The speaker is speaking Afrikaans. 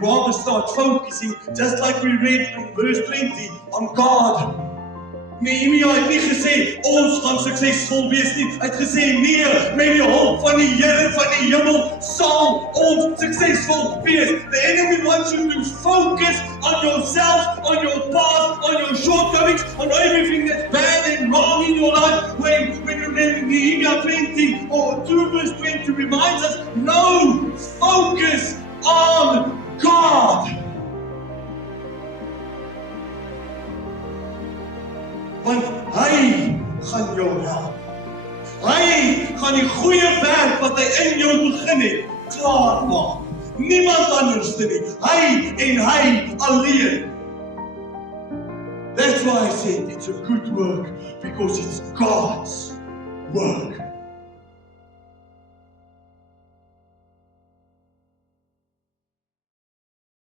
we'd rather start focusing, just like we read in verse 20, on God. Nehemia het nie gesê, ons gaan suksesvol wees nie. Hy het gesê, nee, met die hulp van die Here van die hemel sal ons suksesvol wees. The enemy wants you to focus on yourself, on your past, on your shortcomings, on everything that's bad and wrong in your life. When Nehemia 20 or 2 verse 20 reminds us, no, focus on God. Want hy gaan jou help. Hy gaan die goeie werk wat hy in jou begin het, klaar maak. Niemand anders nie. Hy en hy alleen. That's why I said it's a good work, because it's God's work.